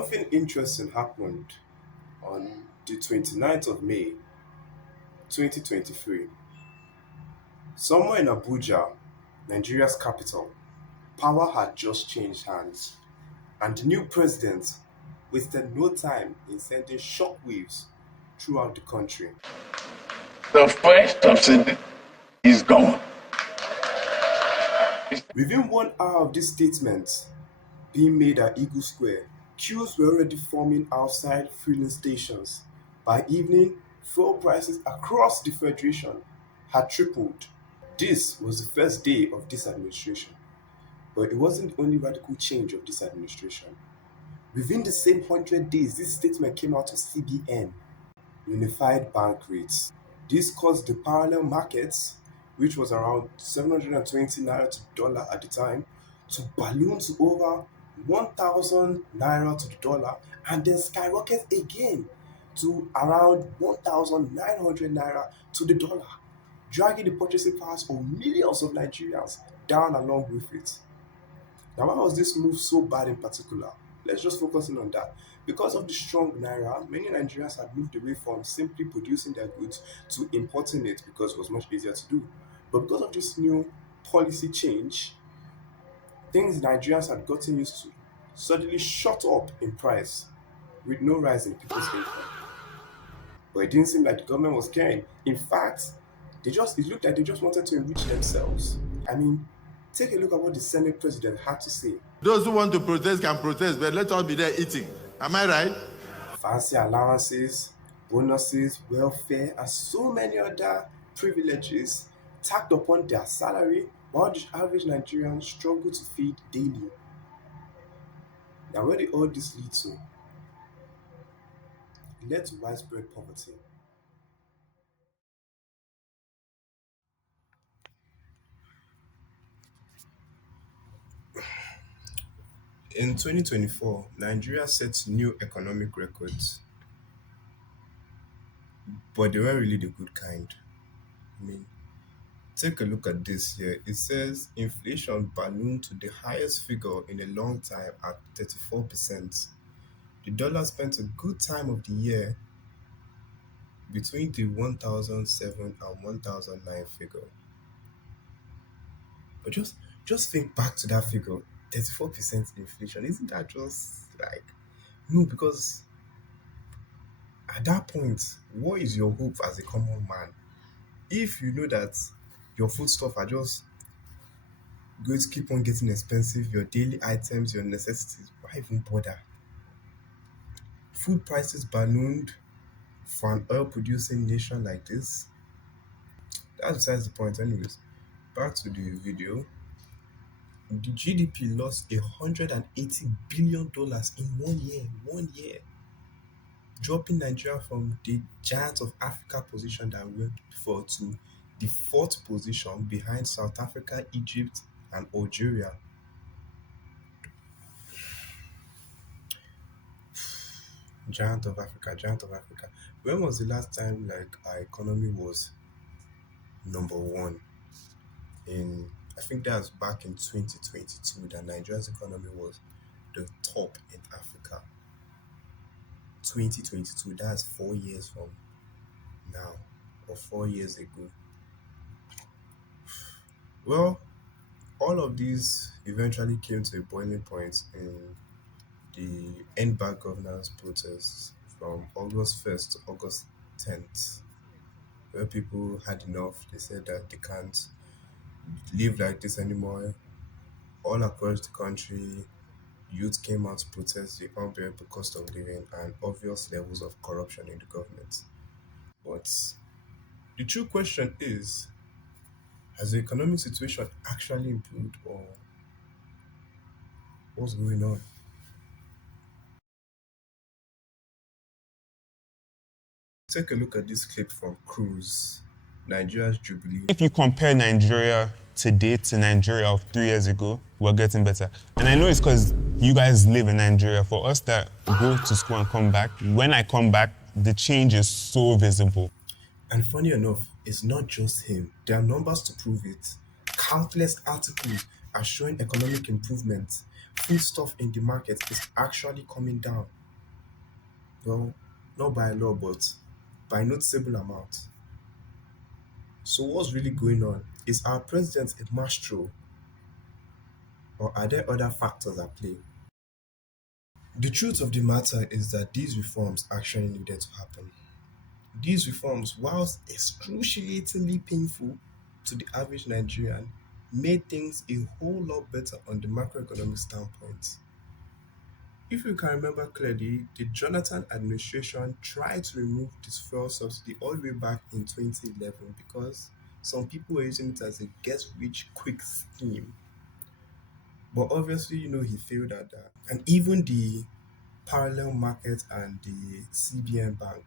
Something interesting happened on the 29th of May 2023. Somewhere in Abuja, Nigeria's capital, power had just changed hands, and the new president wasted no time in sending shockwaves throughout the country. The first subsidy is gone. Within 1 hour of this statement being made at Eagle Square, queues were already forming outside filling stations. By evening, fuel prices across the Federation had tripled. This was the first day of this administration, but it wasn't the only radical change of this administration. Within the same 100 days, this statement came out of CBN, unified bank rates. This caused the parallel markets, which was around 720 naira to the dollar at the time, to balloon to over 1,000 naira to the dollar and then skyrocket again to around 1,900 naira to the dollar, dragging the purchasing powers of millions of Nigerians down along with it. Now, why was this move so bad in particular? Let's just focus in on that. Because of the strong naira, many Nigerians had moved away from simply producing their goods to importing it because it was much easier to do. But because of this new policy change, things Nigerians had gotten used to suddenly shot up in price with no rise in people's income. But it didn't seem like the government was caring. In fact, it looked like they just wanted to enrich themselves. I mean, take a look at what the Senate president had to say. Those who want to protest can protest, but let us be there eating. Am I right? Fancy allowances, bonuses, welfare, and so many other privileges tacked upon their salary while the average Nigerian struggle to feed daily. Now, where did all this lead to? It led to widespread poverty. In 2024, Nigeria set new economic records, but they weren't really the good kind. I mean, take a look at this here. It says inflation ballooned to the highest figure in a long time at 34%. The dollar spent a good time of the year between the 1007 and 1009 figure. But just think back to that figure, 34% inflation. Isn't that just like no, because at that point, what is your hope as a common man? If you know that your foodstuff are just going to keep on getting expensive, your daily items, your necessities, why even bother? Food prices ballooned for an oil producing nation like this. That's besides the point, anyways. Back to the video. The GDP lost $180 billion in 1 year. 1 year. Dropping Nigeria from the giant of Africa position that we were before to the fourth position behind South Africa, Egypt, and Algeria. Giant of Africa, giant of Africa. When was the last time like our economy was number one? I think that was back in 2022 that Nigeria's economy was the top in Africa. 2022, that's 4 years from now, or 4 years ago. Well, all of these eventually came to a boiling point in the End Bad Governance protests from August 1st to August 10th, where people had enough. They said that they can't live like this anymore. All across the country, youth came out to protest the unbearable cost of living and obvious levels of corruption in the government. But the true question is, has the economic situation actually improved or what's going on? Take a look at this clip from Cruz, Nigeria's Jubilee. If you compare Nigeria today to Nigeria of 3 years ago, we're getting better. And I know it's because you guys live in Nigeria. For us that go to school and come back, when I come back, the change is so visible. And funny enough, it's not just him. There are numbers to prove it. Countless articles are showing economic improvements. foodstuff in the market is actually coming down. Well, not by a lot, but by a noticeable amount. So what's really going on? Is our president a maestro, or are there other factors at play? The truth of the matter is that these reforms actually needed to happen. These reforms, whilst excruciatingly painful to the average Nigerian, made things a whole lot better on the macroeconomic standpoint. If you can remember clearly, the Jonathan administration tried to remove this fuel subsidy all the way back in 2011 because some people were using it as a get rich quick scheme. But obviously, he failed at that. And even the parallel market and the CBN bank,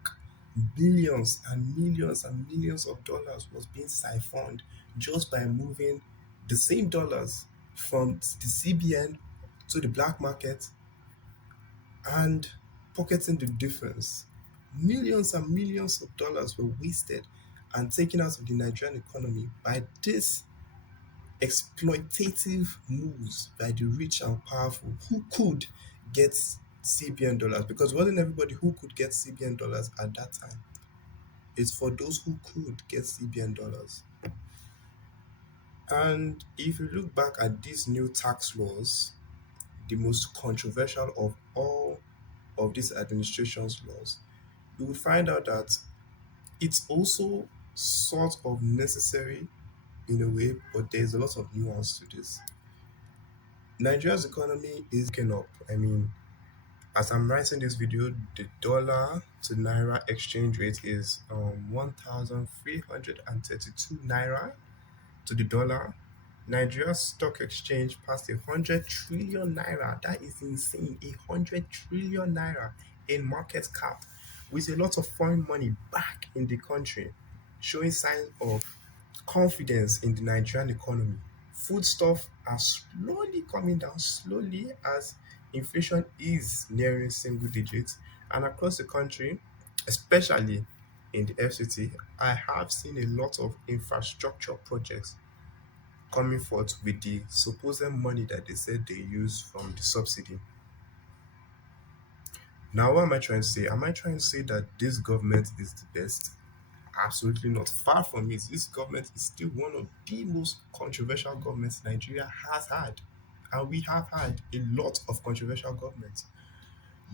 billions and millions and millions of dollars was being siphoned just by moving the same dollars from the CBN to the black market and pocketing the difference. Millions and millions of dollars were wasted and taken out of the Nigerian economy by this exploitative moves by the rich and powerful who could get CBN dollars, because it wasn't everybody who could get CBN dollars at that time. It's for those who could get CBN dollars. And if you look back at these new tax laws, the most controversial of all of this administration's laws, you will find out that it's also sort of necessary in a way, but there's a lot of nuance to this. Nigeria's economy is looking up. I mean, as I'm writing this video, the dollar to naira exchange rate is 1,332 naira to the dollar. Nigeria's stock exchange passed 100 trillion naira. That is insane. 100 trillion naira in market cap, with a lot of foreign money back in the country, showing signs of confidence in the Nigerian economy. Foodstuff are slowly coming down, slowly, as inflation is nearing single digits. And across the country, especially in the FCT, I have seen a lot of infrastructure projects coming forth with the supposed money that they said they use from the subsidy. Now, what am I trying to say? Am I trying to say that this government is the best? Absolutely not. Far from it. This government is still one of the most controversial governments Nigeria has had. And we have had a lot of controversial governments.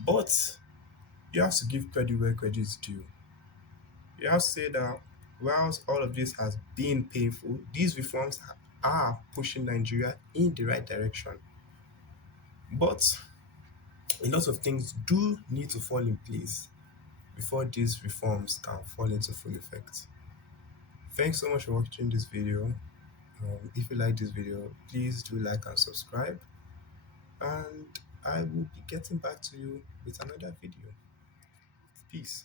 But you have to give credit where credit is due. You have to say that whilst all of this has been painful, these reforms are pushing Nigeria in the right direction. But a lot of things do need to fall in place before these reforms can fall into full effect. Thanks so much for watching this video. If you like this video, please do like and subscribe. And I will be getting back to you with another video. Peace.